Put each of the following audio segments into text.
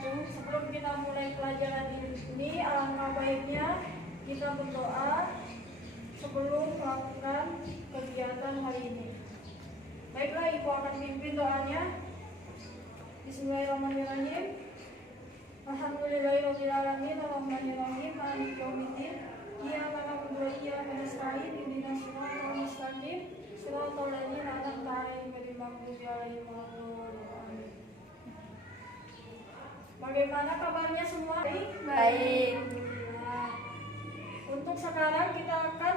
wabarakatuh. Sebelum kita mulai pelajaran ini, alangkah baiknya kita berdoa sebelum melakukan kegiatan hari ini. Baiklah, Ibu akan pimpin doanya. Bismillahirrahmanirrahim. Alhamdulillahirrahmanirrahim. Alhamdulillahirrahmanirrahim. Maliki yaumiddin. Iyyaka na'budu wa iyyaka nasta'in. Ihdinas siratal mustaqim. Siratal ladzina an'amta 'alaihim ghairil maghdubi 'alaihim waladdallin. Bagaimana kabarnya semua? Baik. Nah, untuk sekarang kita akan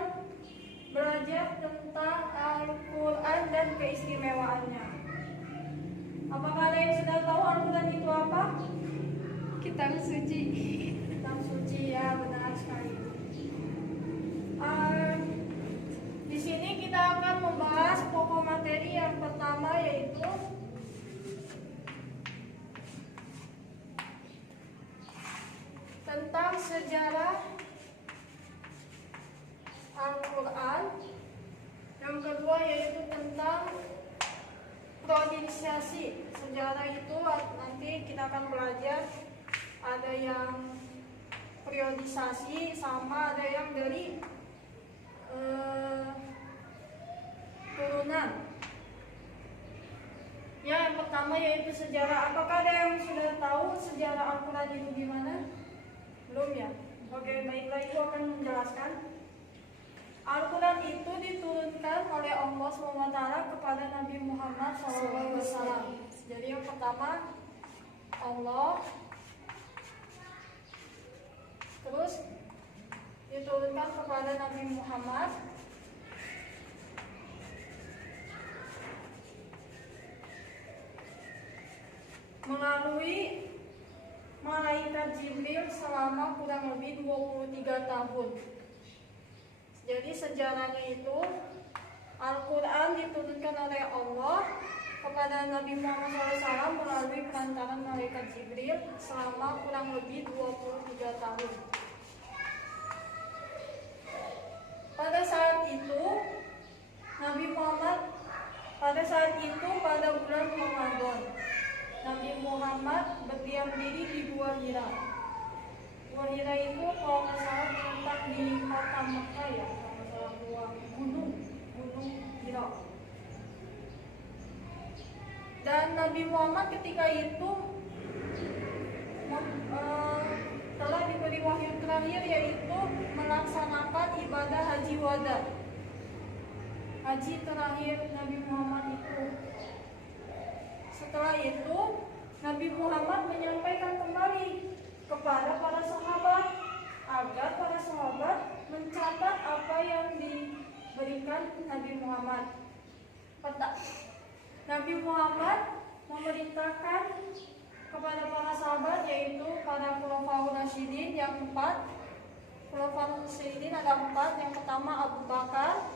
belajar tentang Al-Quran dan keistimewaannya. Apakah ada yang sudah tahu Al-Quran itu apa? Kitab suci. Kitab suci, ya, benar sekali. Di sini kita akan membahas pokok materi yang pertama, yaitu tentang sejarah Al-Quran. Yang kedua yaitu tentang periodisasi. Sejarah itu nanti kita akan belajar, ada yang periodisasi sama ada yang dari turunan. Ya, yang pertama yaitu sejarah. Apakah ada yang sudah tahu sejarah Al-Quran itu gimana? Belum ya? Oke, baiklah, Ibu akan menjelaskan. Al-Quran itu diturunkan oleh Allah SWT kepada Nabi Muhammad SAW. Jadi yang pertama Allah, terus diturunkan kepada Nabi Muhammad, melalui malaikat Jibril selama kurang lebih 23 tahun. Jadi sejarahnya itu Al-Quran diturunkan oleh Allah kepada Nabi Muhammad SAW melalui perantaran malaikat Jibril selama kurang lebih 23 tahun. Pada saat itu pada bulan Ramadan, Nabi Muhammad berdiam diri di Gua Hira. Gua Hira itu kalau nggak salah terletak di kota Mekah, ya, kalau nggak salah, gunung Hira. Dan Nabi Muhammad ketika itu telah diberi wahyu terakhir, yaitu melaksanakan ibadah haji wada. Haji terakhir Nabi Muhammad itu. Setelah itu Nabi Muhammad menyampaikan kembali kepada para sahabat agar para sahabat mencatat apa yang diberikan Nabi Muhammad. Nabi Muhammad memerintahkan kepada para sahabat, yaitu para khulafaur rasyidin yang 4. Khulafaur rasyidin ada 4. Yang pertama Abu Bakar,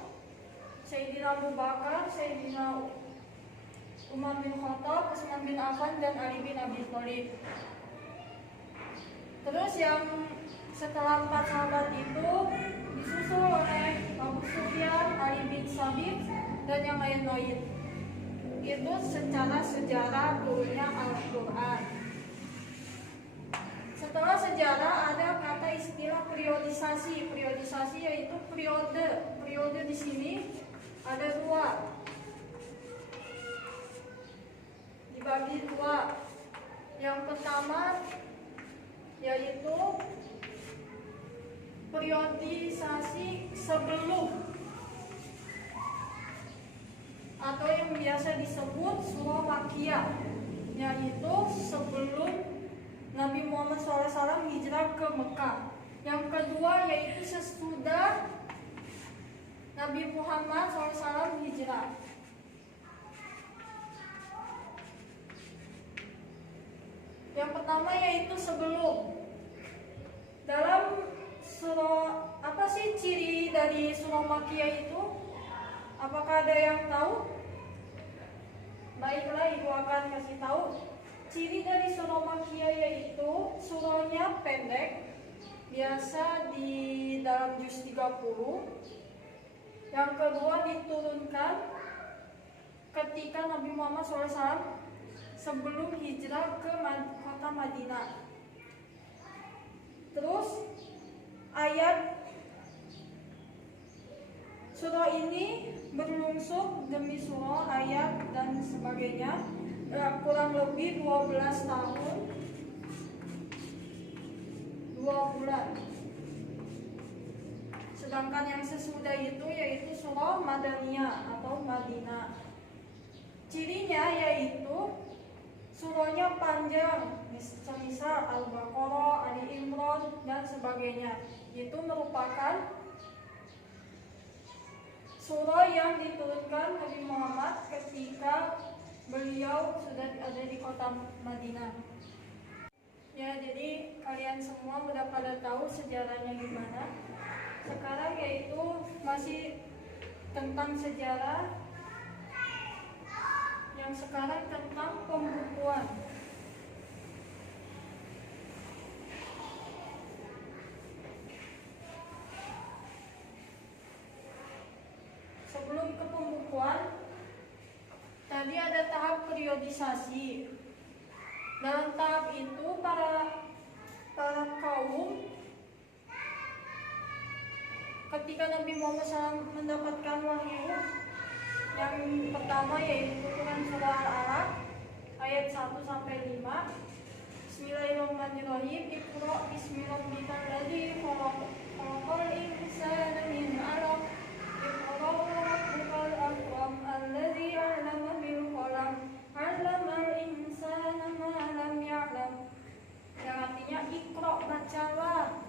Sayyidina Abu Bakar, Sayyidina Umar bin Khattab, Utsman bin Affan, dan Ali bin Abi Thalib. Terus yang setelah 4 sahabat itu disusul oleh Abu Sufyan, Ali bin Sabit, dan yang lain-lain. Itu secara sejarah turunnya Al-Quran. Setelah sejarah ada kata istilah periodisasi. Periodisasi yaitu periode. Periode di sini ada 2. Dibagi 2. Yang pertama yaitu periodisasi sebelum, atau yang biasa disebut surah Makkiyah, yaitu sebelum Nabi Muhammad SAW hijrah ke Mekah. Yang kedua yaitu sesudah Nabi Muhammad SAW hijrah. Yang pertama yaitu sebelum. Dalam surah, apa sih ciri dari surah Makkiyah itu? Apakah ada yang tahu? Baiklah, Ibu akan kasih tahu. Ciri dari surah Makkiyah yaitu surahnya pendek, biasa di dalam juz 30. Yang kedua diturunkan ketika Nabi Muhammad SAW sebelum hijrah ke kota Madinah. Terus ayat surah ini berlungsur demi surah, ayat dan sebagainya, kurang lebih 12 tahun 2 bulan. Sedangkan yang sesudah itu yaitu surah Madaniyah atau Madinah. Cirinya yaitu surahnya panjang, misal Al-Baqarah, Ali Imran dan sebagainya. Itu merupakan surah yang diturunkan Nabi Muhammad ketika beliau sudah ada di kota Madinah. Ya, jadi kalian semua udah pada tahu sejarahnya gimana. Sekarang yaitu masih tentang sejarah, yang sekarang tentang pembukuan. Sebelum ke pembukuan, tadi ada tahap periodisasi. Dalam tahap itu para kaum, ketika Nabi Muhammad SAW mendapatkan wahyu, yang pertama yaitu Quran surah Al-Alaq ayat 1-5. Bismillahirrahmanirrahim. Iqra bismi rabbikal ladzi khalaq, khalaqal insana min 'alaq. Iqra wa rabbukal akram alladzi 'allama bil qalam, 'allamal insana ma lam ya'lam. Yang artinya Iqra, bacalah.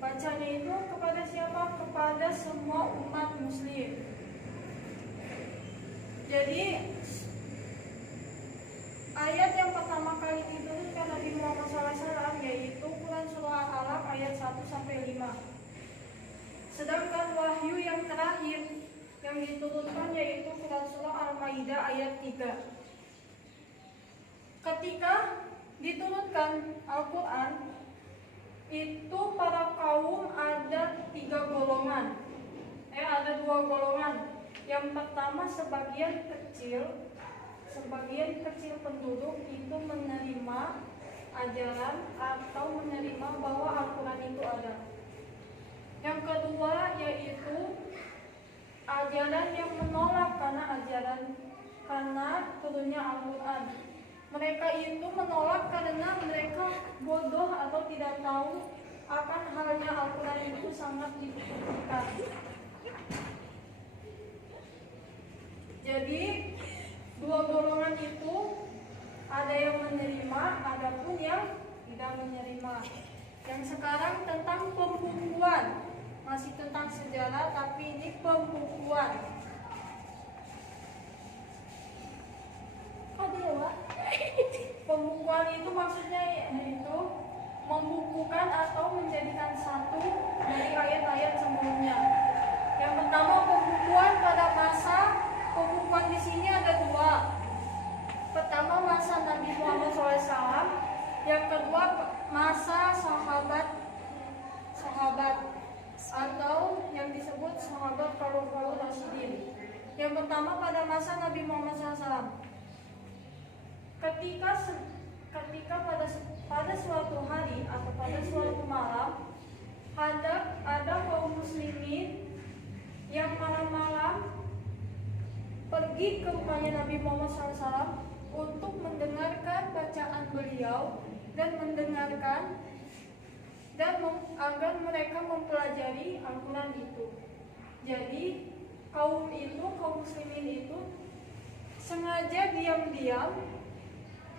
Bacanya itu kepada siapa? Kepada semua umat muslim. Jadi ayat yang pertama kali diturunkan Nabi Muhammad SAW yaitu Quran surah Al-Alaq ayat 1-5. Sedangkan wahyu yang terakhir yang diturunkan yaitu Quran surah Al-Maidah ayat 3. Ketika diturunkan Al-Quran, itu para kaum ada 3 golongan. Ada 2 golongan. Yang pertama, sebagian kecil penduduk itu menerima ajaran atau menerima bahwa Al-Quran itu ada. Yang kedua yaitu ajaran yang menolak karena turunnya Al-Quran. Mereka itu menolak karena mereka bodoh atau tidak tahu akan halnya Al-Quran itu sangat dibutuhkan. Jadi 2 golongan itu ada yang menerima, ada pun yang tidak menerima. Yang sekarang tentang pembukuan, masih tentang sejarah tapi ini pembukuan. Pembukuan itu maksudnya yaitu membukukan atau menjadikan satu dari ayat-ayat sebelumnya. Yang pertama, pembukuan pada masa pembukuan di sini ada 2. Pertama, masa Nabi Muhammad SAW. Yang kedua, masa sahabat atau yang disebut sahabat Khulafaur Rasyidin. Yang pertama pada masa Nabi Muhammad SAW. Ketika pada suatu hari atau pada suatu malam ada kaum muslimin yang malam-malam pergi ke rumahnya Nabi Muhammad SAW untuk mendengarkan bacaan beliau dan agar mereka mempelajari Al-Quran itu. Jadi kaum muslimin itu sengaja diam-diam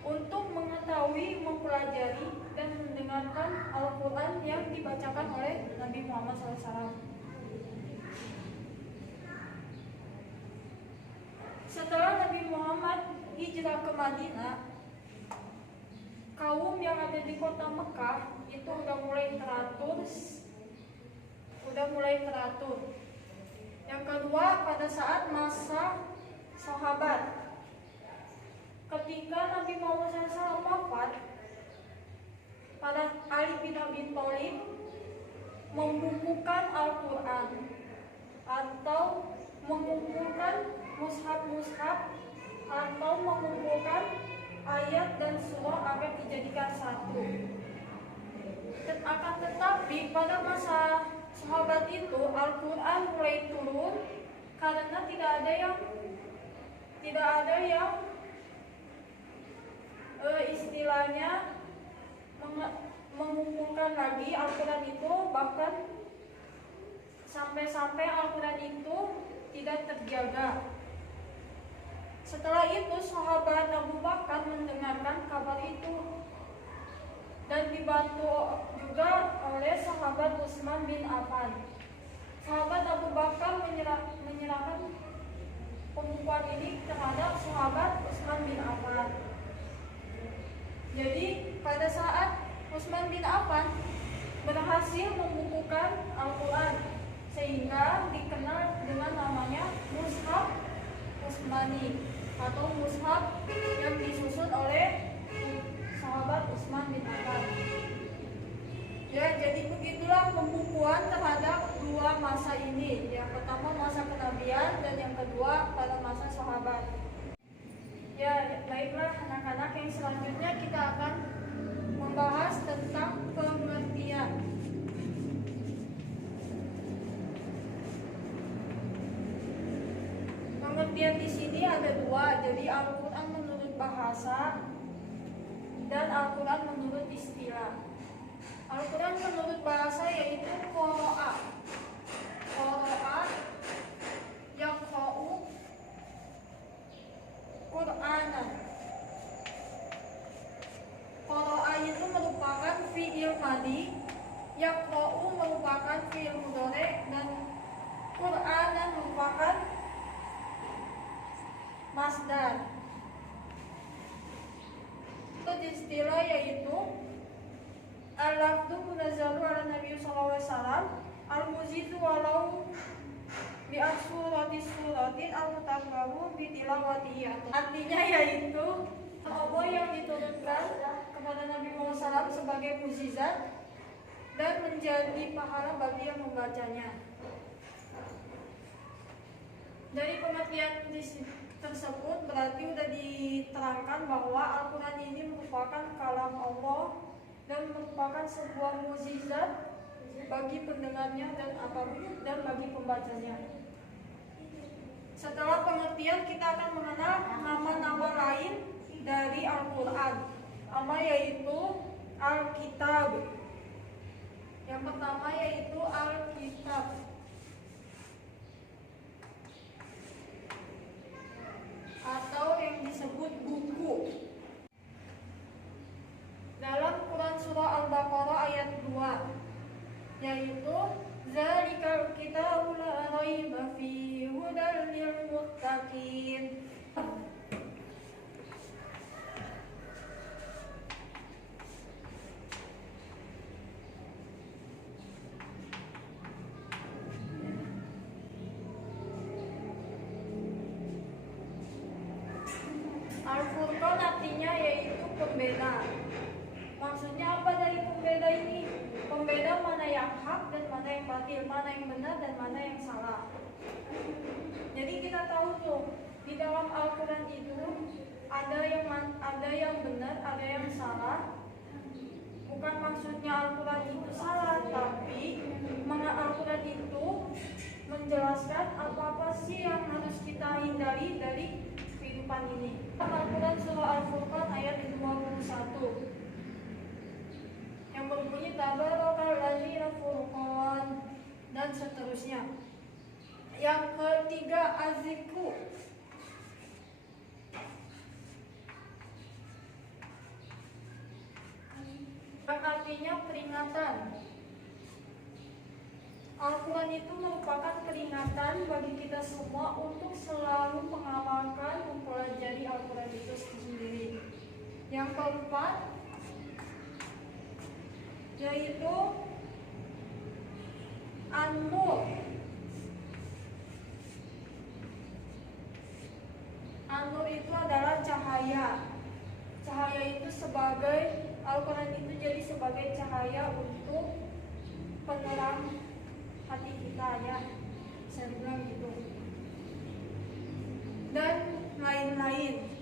untuk mengetahui, mempelajari dan mendengarkan Al-Quran yang dibacakan oleh Nabi Muhammad SAW. Setelah Nabi Muhammad hijrah ke Madinah, kaum yang ada di kota Mekah itu udah mulai teratur. Yang kedua, pada saat masa sahabat, ketika Nabi Muhammad SAW wafat, pada Ali bin Abi Thalib membukukan Al-Quran atau mengumpulkan mushaf atau mengumpulkan ayat dan surah agar dijadikan satu. Dan akan tetapi pada masa sahabat itu Al-Quran mulai turun karena tidak ada yang istilahnya mengumpulkan lagi Al-Quran itu, bahkan sampai-sampai Al-Quran itu tidak terjaga. Setelah itu sahabat Abu Bakar mendengarkan kabar itu dan dibantu juga oleh sahabat Utsman bin Affan. Sahabat Abu Bakar menyerahkan pembukuan ini terhadap sahabat Utsman bin Affan. Jadi pada saat Utsman bin Affan berhasil membukukan Al-Quran sehingga dikenal dengan namanya Mushaf Utsmani atau mushaf yang disusun oleh sahabat Utsman bin Affan. Ya, jadi begitulah pembukuan terhadap dua masa ini. Yang pertama masa kenabian dan yang kedua pada masa sahabat. Ya, baiklah anak-anak, yang selanjutnya kita akan membahas tentang pengertian. Pengertian di sini ada dua, jadi Al-Quran menurut bahasa dan Al-Quran menurut istilah. Al-Quran menurut bahasa yaitu qira'a, yaqra'u Qur'anan. Qira'a itu merupakan fi'il madhi, yaqra'u merupakan fi'il mudhari, dan Qur'anan merupakan masdar. Untuk istilah yaitu al-lafdu munazzalu ala Nabi sallallahu alaihi wasallam, al-muzidu walau bi suratin al-mutabbaru bi tilawatihi. Artinya yaitu Allah yang diturunkan kepada Nabi Muhammad SAW sebagai mukjizat dan menjadi pahala bagi yang membacanya. Dari pengertian tersebut berarti sudah diterangkan bahwa Al-Quran ini merupakan kalam Allah dan merupakan sebuah mukjizat bagi pendengarnya dan bagi pembacanya. Setelah pengertian, kita akan mengenal nama-nama lain dari Al-Quran. Nama yaitu Al-Kitab. Yang pertama yaitu Al-Kitab atau yang disebut buku. Dalam Quran surah Al-Baqarah ayat 2 yaitu zalikal kitabu la raiba fihi hudal lil muttaqin. Al-Furqan artinya yaitu pembeda. Maksudnya apa dari pembeda ini? Pembeda mana yang hak dan mana yang batil, mana yang benar dan mana yang salah. Jadi kita tahu tuh di dalam Al-Quran itu ada yang benar, ada yang salah. Bukan maksudnya Al-Quran itu salah, tapi Al-Quran itu menjelaskan apa-apa sih yang harus kita hindari dari kehidupan ini. Al-Quran surah Al-Furqan ayat 21 yang berbunyi tabarakalladzi furqan dan seterusnya. Yang ketiga az-zikru. Yang artinya peringatan. Al-Quran itu merupakan peringatan bagi kita semua untuk selalu mengamalkan, mempelajari Al-Quran itu sendiri. Yang keempat yaitu An-Nur. An-Nur itu adalah cahaya. Cahaya itu sebagai Al-Quran itu jadi sebagai cahaya untuk penerang hati kita, ya, saya bilang gitu. Dan lain-lain.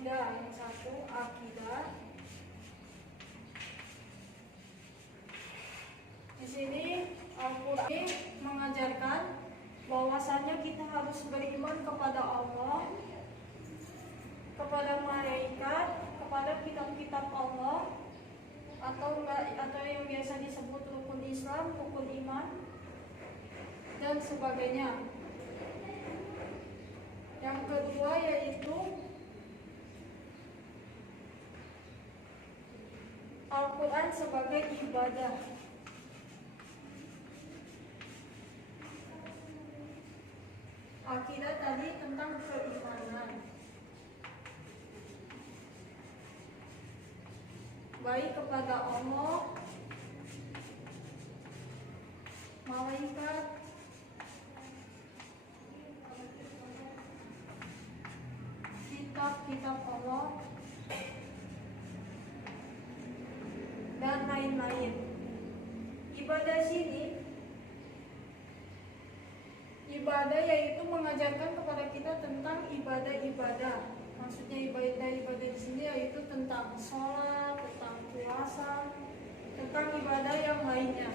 akidah. Yang satu akidah. Di sini Al-Quran mengajarkan bahwasanya kita harus beriman kepada Allah, kepada malaikat, kepada kitab-kitab Allah, atau yang biasa disebut rukun Islam, rukun iman, dan sebagainya. Yang kedua yaitu Al-Quran sebagai ibadah. Akidah tadi tentang keimanan, baik kepada Allah, malaikat, kitab-kitab Allah, dan lain-lain. Ibadah sini, ibadah yaitu mengajarkan kepada kita tentang ibadah-ibadah. Maksudnya ibadah-ibadah di sini yaitu tentang sholat, tentang puasa, tentang ibadah yang lainnya.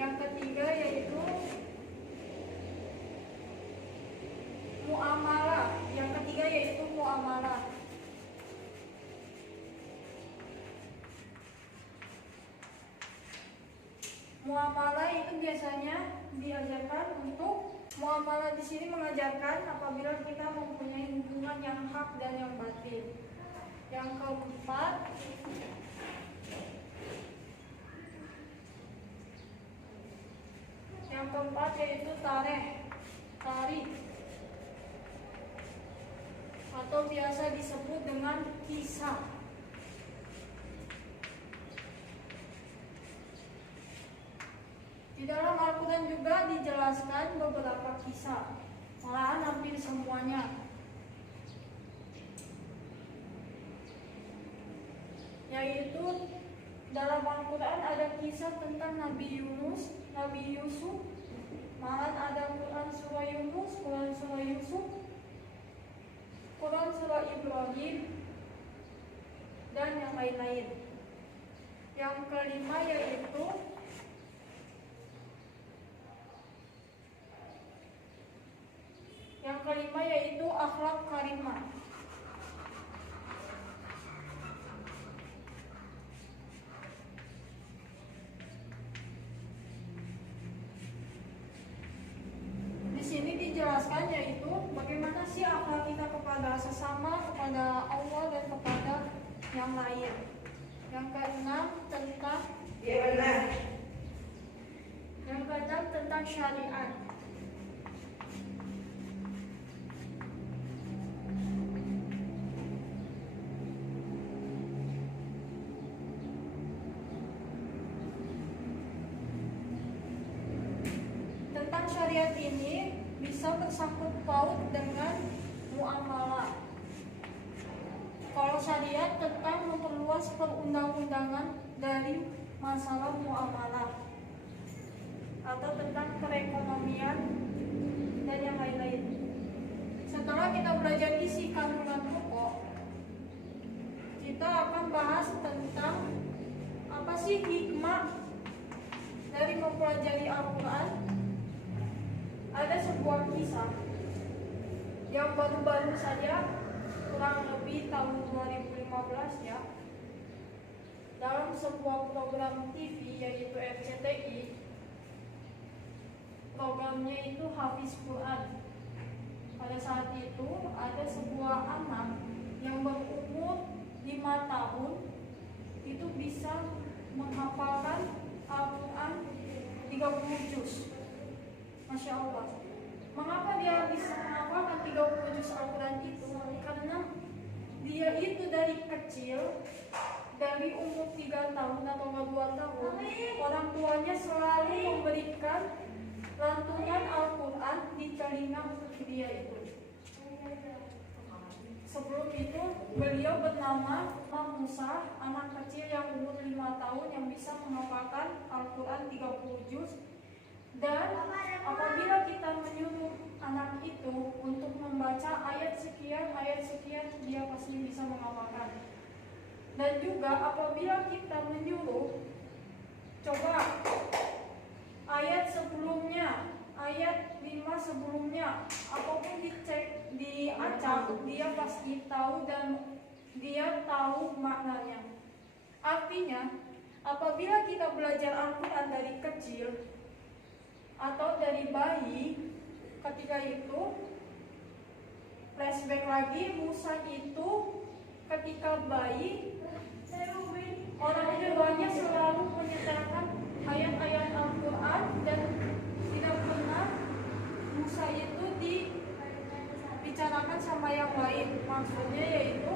Yang ketiga yaitu muamalah. Yang ketiga yaitu muamalah. Muamalah itu biasanya diajarkan untuk muamalah di sini mengajarkan apabila kita mempunyai hubungan yang hak dan yang batil. Yang keempat yaitu tarikh atau biasa disebut dengan kisah. Di dalam Al-Quran juga dijelaskan beberapa kisah, malahan hampir semuanya. Yaitu dalam Al-Quran ada kisah tentang Nabi Yunus, Nabi Yusuf, malahan ada Quran surah Yunus, Quran surah Yusuf, Quran surah Ibrahim, dan yang lain-lain. Yang kelima yaitu akhlak karimah. Di sini dijelaskan yaitu bagaimana sih akhlak kita kepada sesama, kepada Allah dan kepada yang lain. Yang keenam tentang syariat. Syariat ini bisa bersangkut paut dengan muamalah. Kalau syariat tentang memperluas perundang-undangan dari masalah muamalah atau tentang perekonomian dan yang lain-lain. Setelah kita belajar isi kandungan pokok, kita akan bahas tentang apa sih hikmah dari mempelajari Al-Quran. Ada sebuah kisah yang baru-baru saja, kurang lebih tahun 2015 ya, dalam sebuah program TV yaitu RCTI. Programnya itu Hafiz Quran. Pada saat itu ada sebuah anak yang berumur 5 tahun itu bisa menghafalkan Al-Quran 30 juz. Masya Allah. Mengapa dia bisa menghafalkan 30 juz Al-Quran itu? Karena dia itu dari kecil, dari umur 3 tahun atau 2 tahun, orang tuanya selalu memberikan lantunan Al-Quran di telinga dia itu. Sebelum itu beliau bernama Musa, anak kecil yang umur 5 tahun yang bisa menghafalkan Al-Quran 30 juz Dan apabila kita menyuruh anak itu untuk membaca ayat sekian, dia pasti bisa menghafalkan. Dan juga apabila kita menyuruh, coba ayat sebelumnya, ayat 5 sebelumnya, apapun dicek, diacak, dia pasti tahu dan dia tahu maknanya. Artinya, apabila kita belajar Al-Quran dari kecil atau dari bayi, ketika itu flashback lagi, Musa itu ketika bayi, orang tuanya selalu menyetelkan ayat-ayat Al-Quran dan tidak pernah Musa itu dibicarakan sama yang lain. Maksudnya yaitu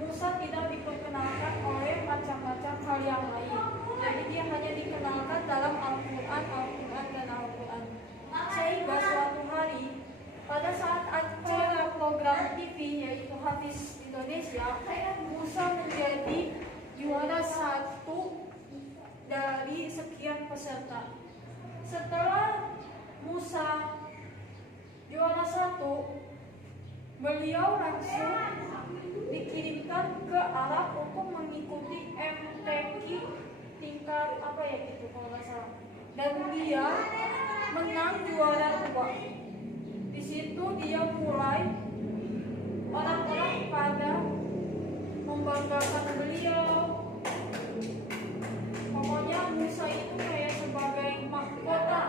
Musa tidak diperkenalkan oleh macam-macam hal yang lain. Jadi dia hanya dikenalkan dalam Al-Quran dan Al-Quran. Sehingga suatu hari pada saat acara program TV yaitu Hafiz Indonesia, Musa menjadi juara 1 dari sekian peserta. Setelah Musa juara 1, beliau langsung dikirimkan ke Arab untuk mengikuti MTQ tingkat apa ya gitu kalau nggak salah. Dan dia menang juara 2. Di situ dia mulai orang-orang pada membanggakan beliau. Pokoknya Musa itu kayak sebagai mahkota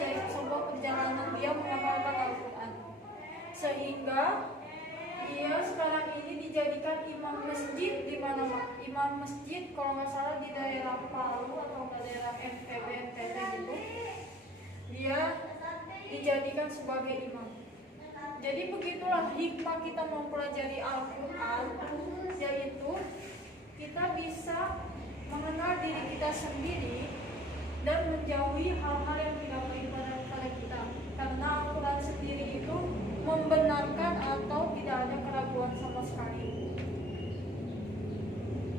dari sebuah perjalanan dia menghafalkan Al-Quran. Sehingga dia sekarang ini dijadikan imam masjid di mana, imam masjid kalau nggak salah di daerah Palu atau daerah NTB NTT gitu. Dia dijadikan sebagai imam. Jadi begitulah hikmah kita mempelajari Al-Quran, yaitu kita bisa mengenal diri kita sendiri dan menjauhi hal-hal yang tidak baik pada kita. Karena Al-Quran sendiri itu membenarkan atau tidak ada keraguan sama sekali.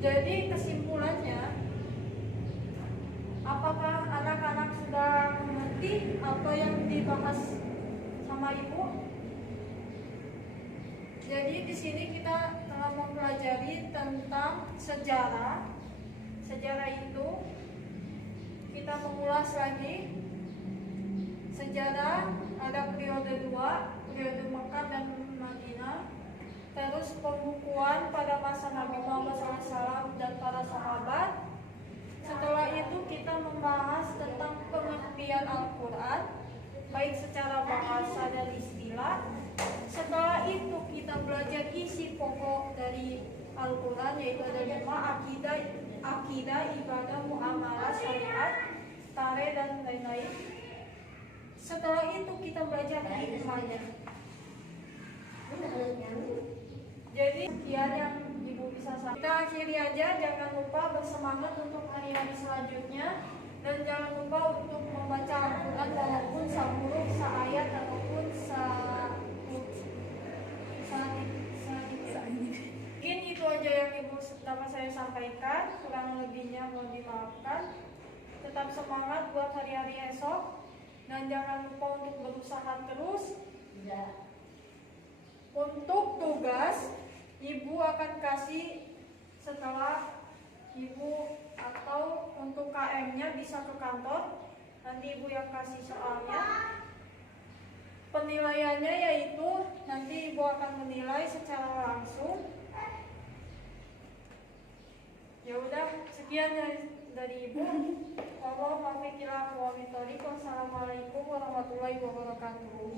Jadi kesimpulannya, apakah anak-anak sudah mengerti apa yang dibahas sama ibu? Jadi di sini kita telah mempelajari tentang sejarah. Sejarah itu kita mengulas lagi. Sejarah ada periode 2, periode Mekah dan Madinah. Terus pembukuan pada masa Nabi Muhammad SAW dan para sahabat. Setelah itu kita membahas tentang pengertian Al-Quran, baik secara bahasa dan istilah. Setelah itu kita belajar isi pokok dari Al-Quran, yaitu ada 5: akidah, ibadah, muamalah, syariat, tare dan lain-lain. Setelah itu kita belajar hikmahnya. Jadi sekian yang ibu bisa sampaikan. Kita akhiri aja, jangan lupa bersemangat untuk hari-hari selanjutnya. Dan jangan lupa untuk membaca Al-Quran walaupun sahuruf, seayat ataupun mungkin itu aja yang ibu dapat saya sampaikan. Kurang lebihnya mohon dimaafkan. Tetap semangat buat hari-hari esok. Dan jangan lupa untuk berusaha terus. Untuk tugas, ibu akan kasih setelah ibu atau untuk KM-nya bisa ke kantor. Nanti ibu yang kasih soalnya. Penilaiannya yaitu nanti ibu akan menilai secara langsung. Ya udah, sekian dari ibu. Wassalamualaikum warahmatullahi wabarakatuh.